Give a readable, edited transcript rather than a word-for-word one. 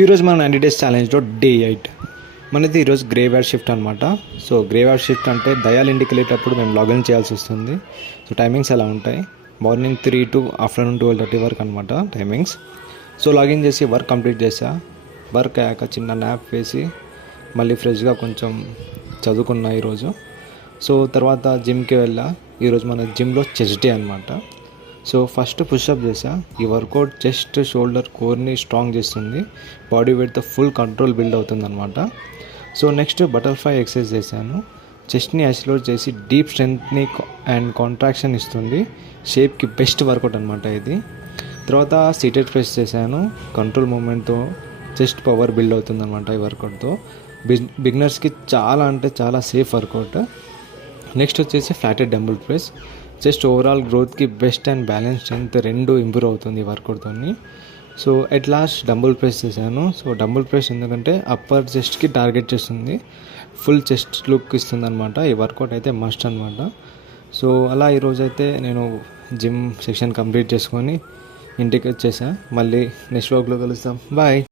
ఈరోజు మన 90 days ఛాలెంజ్లో day 8 మనది ఈరోజు గ్రేవ్ యార్డ్ షిఫ్ట్ అనమాట. సో గ్రేవ్ యార్డ్ షిఫ్ట్ అంటే దయాల్ ఇంటికి వెళ్ళేటప్పుడు మేము లాగిన్ చేయాల్సి వస్తుంది. సో టైమింగ్స్ ఎలా ఉంటాయి, మార్నింగ్ 3 to ఆఫ్టర్నూన్ 12:30 వరకు అనమాట టైమింగ్స్. సో లాగిన్ చేసి వర్క్ కంప్లీట్ చేసా. వర్క్ అయ్యాక చిన్న న్యాప్ వేసి మళ్ళీ ఫ్రెష్గా కొంచెం చదువుకున్నా ఈరోజు. సో తర్వాత జిమ్కి వెళ్ళా. ఈరోజు మన జిమ్లో చెస్ట్ డే అనమాట. సో ఫస్ట్ పుషప్ చేసా. ఈ వర్కౌట్ చెస్ట్ షోల్డర్ కోర్ని స్ట్రాంగ్ చేస్తుంది, బాడీ వెయిట్తో ఫుల్ కంట్రోల్ బిల్డ్ అవుతుంది అనమాట. సో నెక్స్ట్ బటర్ఫ్లై ఎక్సర్సైజ్ చేశాను. చెస్ట్ని ఐసోలేట్ చేసి డీప్ స్ట్రెంగ్త్ని అండ్ కాంట్రాక్షన్ ఇస్తుంది. షేప్కి బెస్ట్ వర్కౌట్ అనమాట ఇది. తర్వాత సీటెడ్ ప్రెస్ చేశాను. కంట్రోల్ మూమెంట్తో చెస్ట్ పవర్ బిల్డ్ అవుతుంది అనమాట ఈ వర్కౌట్తో. బిగినర్స్కి చాలా అంటే చాలా సేఫ్ వర్కౌట్. నెక్స్ట్ వచ్చేసి flatted dumbbell press. Just overall గ్రోత్కి బెస్ట్ అండ్ బ్యాలెన్స్ స్ట్రెంత్ రెండు ఇంప్రూవ్ అవుతుంది ఈ వర్కౌట్తో. So at last dumbbell press చేశాను. సో డంబుల్ ప్రెస్ ఎందుకంటే అప్పర్ చెస్ట్కి టార్గెట్ చేస్తుంది, ఫుల్ చెస్ట్ లుక్ ఇస్తుంది అనమాట. ఈ వర్కౌట్ అయితే మస్ట్ అనమాట. సో అలా ఈరోజైతే నేను జిమ్ సెక్షన్ కంప్లీట్ చేసుకొని ఇంటికి వచ్చేసా. మళ్ళీ నెక్స్ట్ వ్లాగ్లో కలుస్తాం. బాయ్.